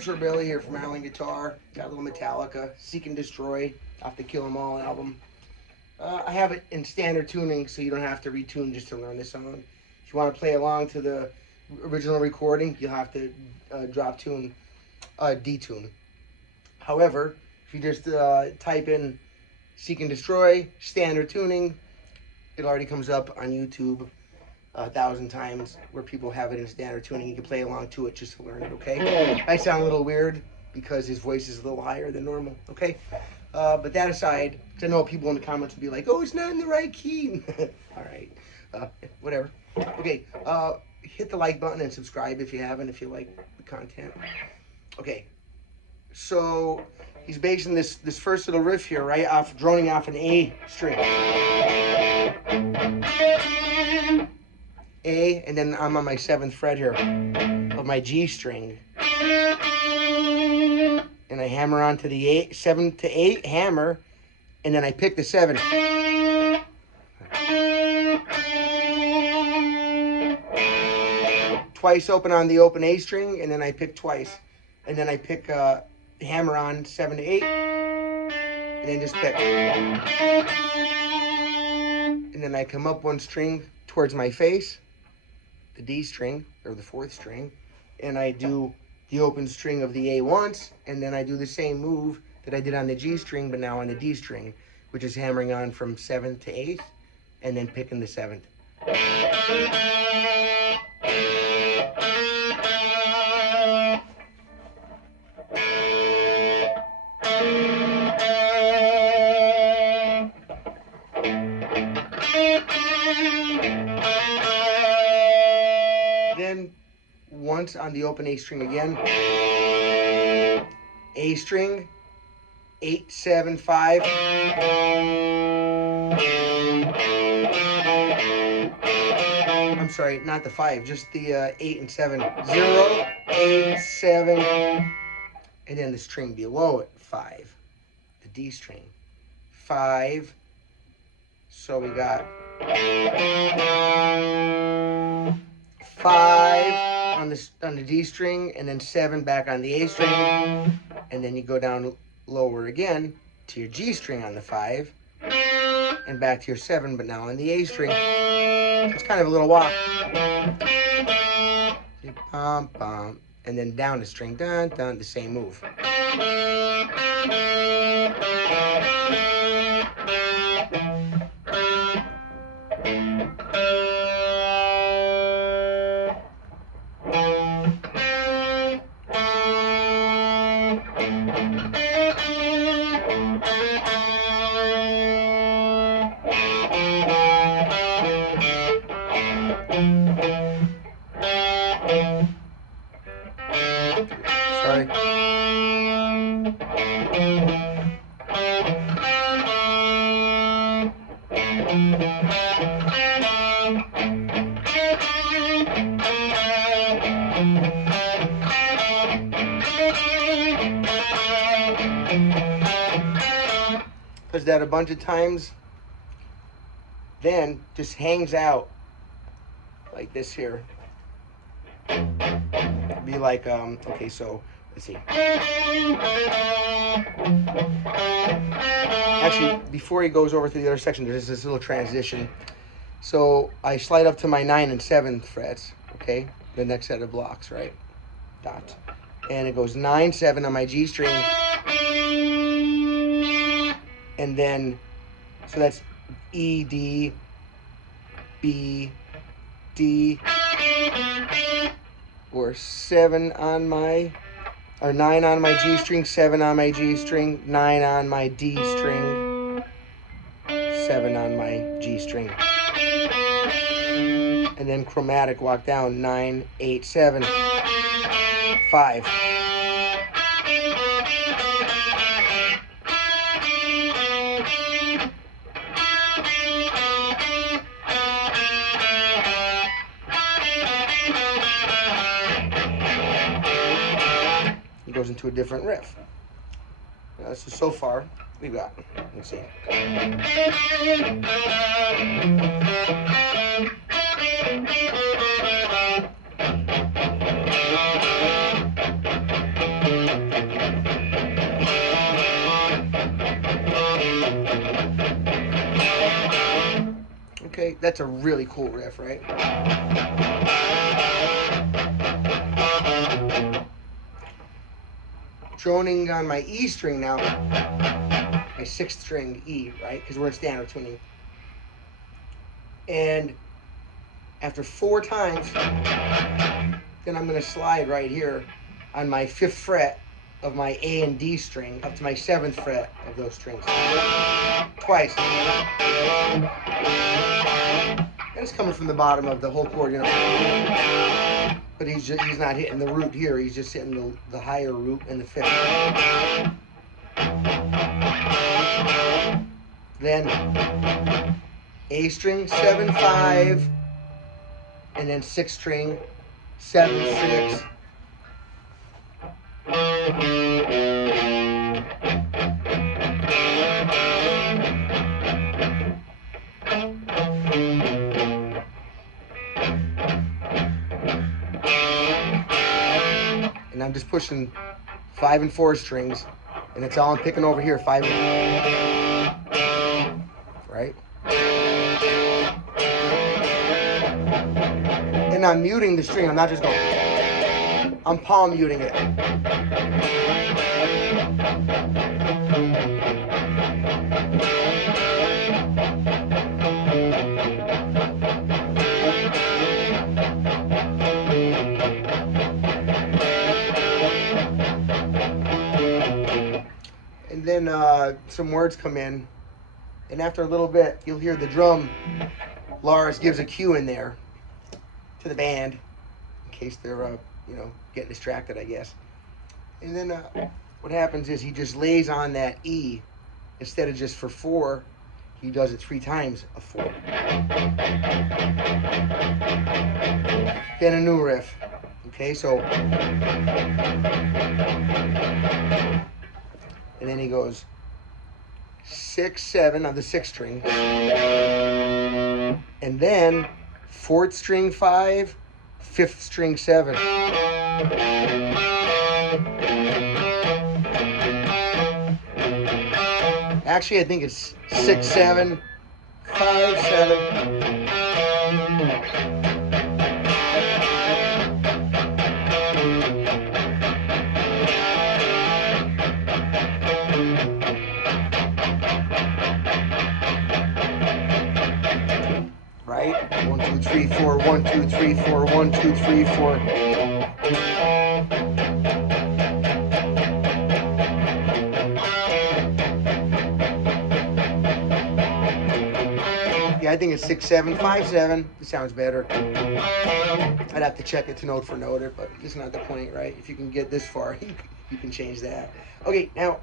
Sorbelli here from Ireland Guitar. Got a little Metallica, Seek and Destroy off the Kill 'Em All album. I have it in standard tuning, so you don't have to retune just to learn this song. If you want to play along to the original recording, you'll have to drop tune, detune. However, if you just type in Seek and Destroy, standard tuning, it already comes up on YouTube 1,000 times where people have it in standard tuning. You can play along to it just to learn it, okay? I sound a little weird because his voice is a little higher than normal, okay? But that aside, because I know people in the comments will be like, oh, it's not in the right key. All right, whatever. Okay, hit the like button and subscribe if you haven't, if you like the content. Okay, so he's basing this first little riff here, right, off droning off an A string. A, and then I'm on my 7th fret here of my G string. And I hammer onto the 8, 7 to 8 hammer, and then I pick the 7. Twice open on the open A string, and then I pick twice. And then I pick hammer on 7 to 8, and then just pick. And then I come up one string towards my face, the D string, or the 4th string, and I do the open string of the A once, and then I do the same move that I did on the G string, but now on the D string, which is hammering on from 7th to 8th, and then picking the 7th. Then once on the open A string again, A string, 8, 7, 5. I'm sorry, not the 5, just the 8 and 7. 0, 8, 7, and then the string below it, 5. The D string, 5. So we got 5 on the D string, and then 7 back on the A string, and then you go down lower again to your G string on the 5, and back to your 7, but now on the A string. It's kind of a little walk. Bum, bum, and then down the string, dun, dun, the same move. Sorry. Does that a bunch of times, then just hangs out like this here. Be like, okay, so let's see. Actually, before he goes over to the other section, there's this little transition. So I slide up to my 9 and 7th frets, okay, the next set of blocks, right? Dot. And it goes 9, 7 on my G string. And then, so that's E, D, B, D, or 7 on my, or 9 on my G string, 7 on my G string, 9 on my D string, 7 on my G string. And then chromatic walk down 9, 8, 7, 5. It goes into a different riff. So far, we've got, let's see. Okay, that's a really cool riff, right? Droning on my E string now, my 6th string E, right? Because we're in standard tuning. And after 4 times, then I'm going to slide right here on my 5th fret of my A and D string up to my 7th fret of those strings. Twice. And it's coming from the bottom of the whole chord, you know. But he's not hitting the root here. He's just hitting the higher root in the 5th. Then A string 7 5, and then 6th string 7 6. And I'm just pushing 5 and 4 strings, and it's all I'm picking over here, 5 and, right? And I'm muting the string. I'm not just going, I'm palm muting it. And then some words come in, and after a little bit, you'll hear the drum. Lars gives a cue in there to the band, in case they're, getting distracted, I guess. And then what happens is he just lays on that E. Instead of just for 4, he does it 3 times a 4. Then a new riff. Okay, so. And then he goes 6 7 on the 6th string. And then 4th string 5, 5th string 7. Actually, I think it's 6 7, 5 7. Right? 1 2 3 4, 1 2 3 4, 1 2 3 4. Yeah, I think it's 6 7, 5 7. It sounds better. I'd have to check it to note for note, but it's not the point, right? If you can get this far, you can change that. Okay, now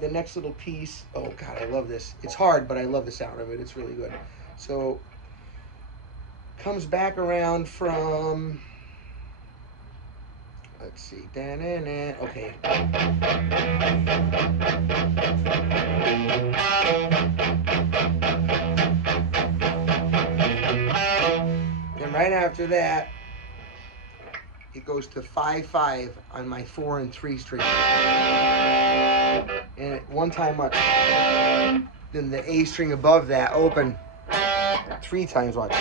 the next little piece. Oh God, I love this. It's hard, but I love the sound of it. It's really good. So comes back around from, let's see, okay. Then right after that, it goes to 5 5 on my 4 and 3 string, and one time up. Then the A string above that open 3 times. Watch.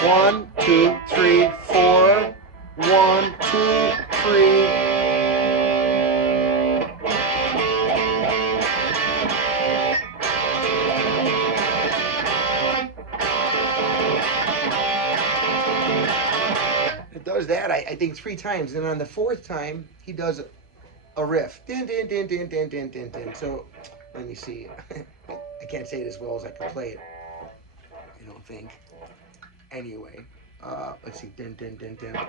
1 2 3 4. 1 2 3. It does that, I think, 3 times, and on the 4th time he does a riff. Din, din, din, din, din, din, din, din. So let me see. I can't say it as well as I can play it. I don't think. Anyway, let's see. Din, din, din, din. Then.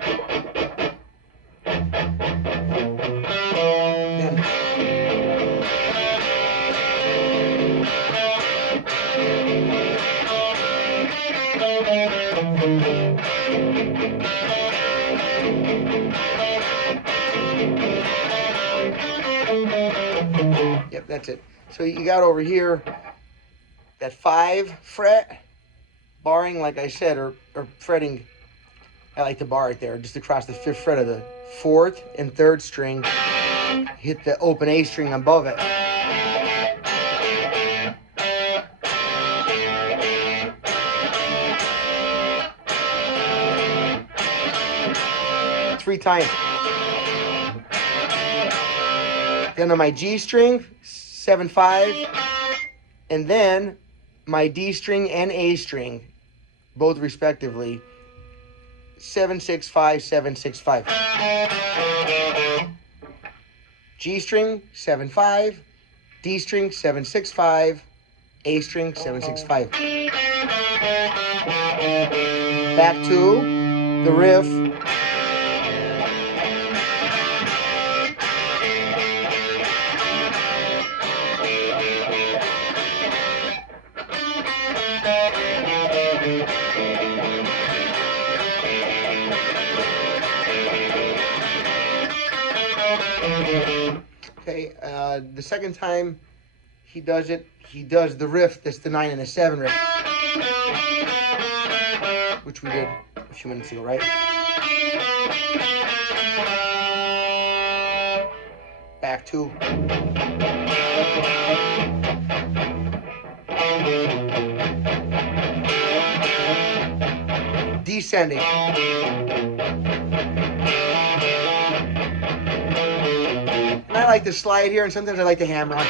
Yep, that's it. So you got over here that 5 fret, barring, like I said, or fretting. I like to bar it there, just across the 5th fret of the 4th and 3rd string. Hit the open A string above it. Three times. Then on my G string, 7/5, and then my D string and A string, both respectively, 7/6/5, 7/6/5. G string 7/5, D string 7/6/5, A string 7/6/5. Back to the riff. Okay, the second time he does it, he does the riff that's the 9 and the 7 riff, which we did a few minutes ago, right? Back to. Descending. And I like to slide here, and sometimes I like to hammer on.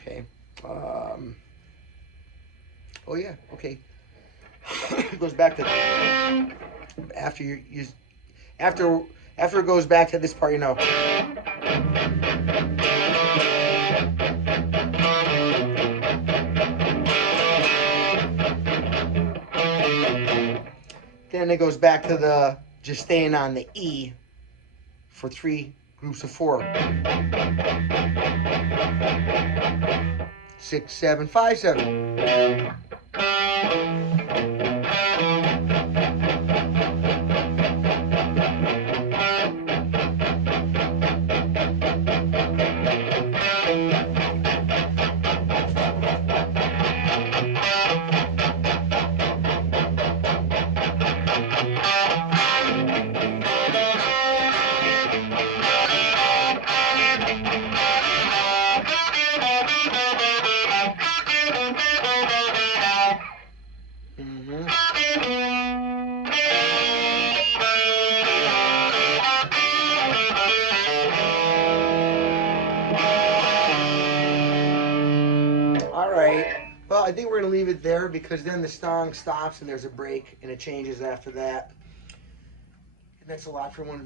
Okay. Oh yeah. Okay. It goes back to after you use after it goes back to this part, you know. Then it goes back to the just staying on the E for 3 groups of 4. 6, 7, 5, 7. All right. Well, I think we're going to leave it there because then the song stops and there's a break and it changes after that. And that's a lot for one video.